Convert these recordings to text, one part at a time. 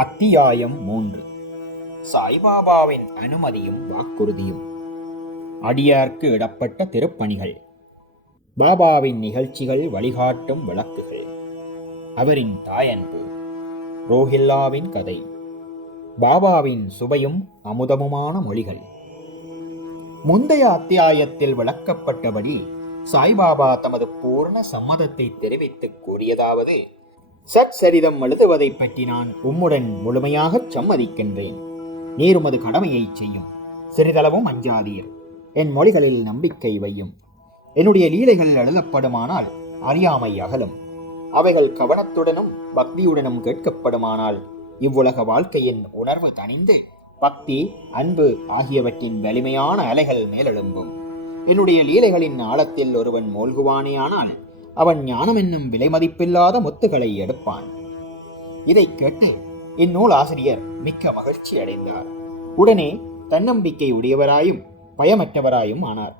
அத்தியாயம் 3. சாய்பாபாவின் அனுமதியும் வாக்குறுதியும். அடியார்க்கு இடப்பட்ட திருப்பணிகள். பாபாவின் நிகழ்ச்சிகள் வழிகாட்டும் விளக்குகள். அவரின் தாயன்பு. ரோஹில்லாவின் கதை. பாபாவின் சுவையும் அமுதமுமான மொழிகள். முந்தைய அத்தியாயத்தில் விளக்கப்பட்டபடி சாய்பாபா தமது பூர்ண சம்மதத்தை தெரிவித்துக் கூறியதாவது: சச்சரிதம் எழுதுவதை பற்றி நான் உம்முடன் முழுமையாகச் சம்மதிக்கின்றேன். நீருமது கடமையை செய்யும். சிறிதளவும் அஞ்சாதீர். என் மொழிகளில் நம்பிக்கை வையும். என்னுடைய லீலைகள் எழுதப்படுமானால் அறியாமை அகலும். அவைகள் கவனத்துடனும் பக்தியுடனும் கேட்கப்படுமானால் இவ்வுலக வாழ்க்கையின் உணர்வு தணிந்து பக்தி, அன்பு ஆகியவற்றின் வலிமையான அலைகள் மேலெழும்பும். என்னுடைய லீலைகளின் ஆழத்தில் ஒருவன் மூழ்குவானேயானால் அவன் ஞானம் என்னும் விலை மதிப்பில்லாத முத்துகளை எடுப்பான். இதை கேட்டு இந்நூல் ஆசிரியர் மிக்க மகிழ்ச்சி அடைந்தார். உடனே தன்னம்பிக்கை உடையவராயும் பயமற்றவராயும் ஆனார்.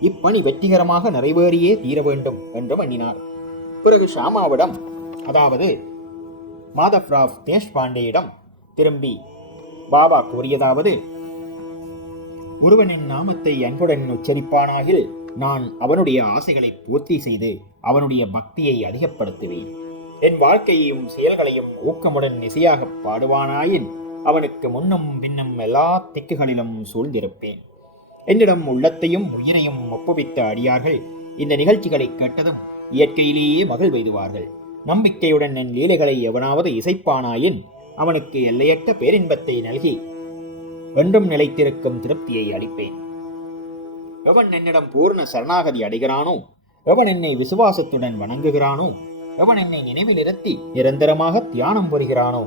இப்பணி வெற்றிகரமாக நிறைவேறியே தீர வேண்டும் என்று எண்ணினார். பிறகு ஷாமாவிடம், அதாவது மாதவ்ராவ் தேஷ்பாண்டேயிடம் திரும்பி பாபா கூறியதாவது: ஒருவனின் நாமத்தை அன்புடன் உச்சரிப்பானாகில் நான் அவனுடைய ஆசைகளை பூர்த்தி செய்து அவனுடைய பக்தியை அதிகப்படுத்துவேன். என் வாழ்க்கையையும் செயல்களையும் ஊக்கமுடன் இசையாக பாடுவானாயின் அவனுக்கு முன்னும் பின்னும் எல்லா திக்குகளிலும் சூழ்ந்திருப்பேன். என்னிடம் உள்ளத்தையும் உயிரையும் ஒப்புவித்த அடியார்கள் இந்த நிகழ்ச்சிகளை கேட்டதும் இயற்கையிலேயே மகிழ்வெய்துவார்கள். நம்பிக்கையுடன் என் லீலைகளை எவனாவது இசைப்பானாயின் அவனுக்கு எல்லையற்ற பேரின்பத்தை நல்கி என்றும் நிலைத்திருக்கும் திருப்தியை அளிப்பேன். எவன் என்னிடம் பூர்ண சரணாகதி அடைகிறானோ, எவன் என்னை விசுவாசத்துடன் வணங்குகிறானோ, எவன் என்னை நினைவில் நிறுத்தி நிரந்தரமாக தியானம் புரிகிறானோ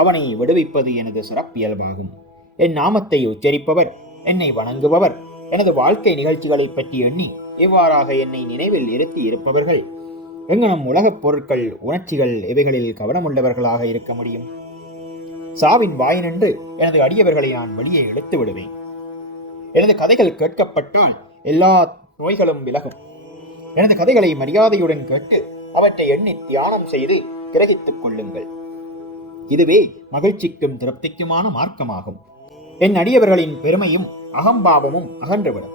அவனை விடுவிப்பது எனது சிறப்பியல்பாகும். என் நாமத்தை உச்சரிப்பவர், என்னை வணங்குபவர், எனது வாழ்க்கை நிகழ்ச்சிகளை பற்றி எண்ணி இவ்வாறாக என்னை நினைவில் இருத்தி இருப்பவர்கள் எங்கனம் உலகப் பொருட்கள், உணர்ச்சிகள் இவைகளில் கவனமுள்ளவர்களாக இருக்க முடியும்? சாவின் வாயினின்று எனது அடியவர்களை நான் வெளியே இழுத்து விடுவேன். எனது கதைகள் கேட்கப்பட்டால் எல்லா நோய்களும் விலகும். எனது கதைகளை மரியாதையுடன் கேட்டு அவற்றை எண்ணி தியானம் செய்து கிரகித்துக் கொள்ளுங்கள். இதுவே மகிழ்ச்சிக்கும் திருப்திக்குமான மார்க்கமாகும். என் அடியவர்களின் பெருமையும் அகம்பாவமும் அகன்றுவிடும்.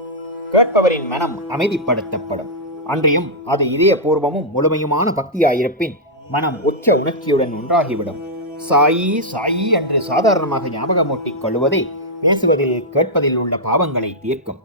கேட்பவரின் மனம் அமைதிப்படுத்தப்படும். அன்றியும் அது இதயபூர்வமும் முழுமையுமான பக்தியாயிருப்பின் மனம் உச்ச உணர்ச்சியுடன் ஒன்றாகிவிடும். சாயி சாயி என்று சாதாரணமாக ஞாபகமூட்டிக் கொள்வதே பேசுவதில் கேட்பதில் உள்ள பாவங்களை தீர்க்கும்.